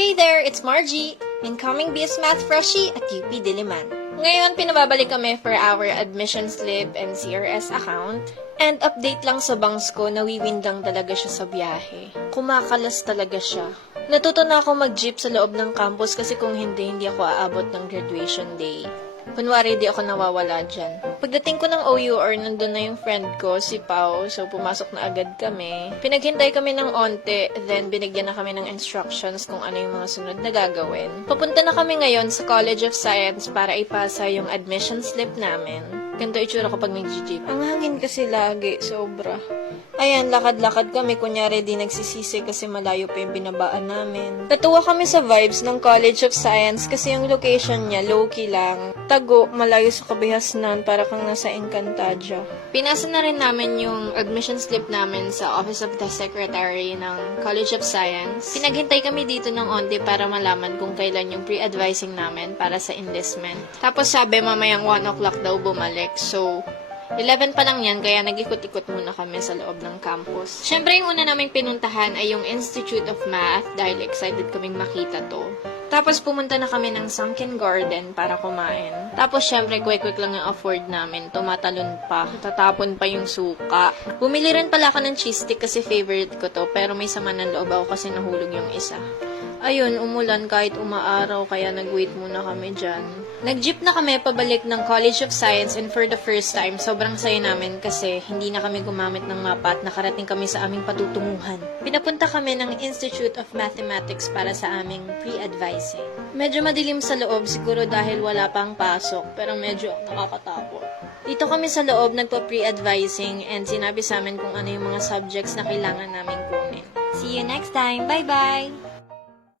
Hey there, it's Margie, incoming BS Math Freshie at UP Diliman. Ngayon, pinababalik kami for our admission slip and CRS account. And update lang sa bangs ko, nawiwindang talaga siya sa biyahe. Kumakalas talaga siya. Natuto na ako mag-jeep sa loob ng campus kasi kung hindi ako aabot ng graduation day. Kunwari, di ako nawawala dyan. Pagdating ko ng OUR, nandun na yung friend ko, si Pao, so pumasok na agad kami. Pinaghintay kami ng onte, then binigyan na kami ng instructions kung ano yung mga sunod na gagawin. Papunta na kami ngayon sa College of Science para ipasa yung admission slip namin. Ganito itsura ko pag nag-jeep. Ang hangin kasi lagi, sobra. Ayan, lakad-lakad kami, kunyari di nagsisisi kasi malayo pa yung binabaan namin. Natuwa kami sa vibes ng College of Science kasi yung location niya, low-key lang. Tago, malayo sa kabihasnan, para kang nasa Encantadia. Pinasa na rin namin yung admission slip namin sa Office of the Secretary ng College of Science. Pinaghintay kami dito ng onte para malaman kung kailan yung pre-advising namin para sa enlistment. Tapos sabi mamayang 1 o'clock daw bumalik. So, 11 pa lang yan, kaya nag-ikot-ikot muna kami sa loob ng campus. Siyempre, yung una naming pinuntahan ay yung Institute of Math dahil excited kaming makita to. Tapos, pumunta na kami ng Sunken Garden para kumain. Tapos, syempre, quick-quick lang yung afford namin. Tumatalon pa. Tatapon pa yung suka. Bumili rin pala ako ng cheese stick kasi favorite ko to, pero may sama ng loob ako kasi nahulog yung isa. Ayun, umulan kahit umaaraw, kaya nag-wait muna kami dyan. Nag-jeep na kami pabalik ng College of Science and for the first time, sobrang saya namin kasi hindi na kami gumamit ng mapa at nakarating kami sa aming patutunguhan. Pinapunta kami ng Institute of Mathematics para sa aming pre-advising. Medyo madilim sa loob siguro dahil wala pang pasok, pero medyo nakakatakot. Dito kami sa loob nagpa-pre-advising and sinabi sa amin kung ano yung mga subjects na kailangan namin kunin. See you next time! Bye-bye!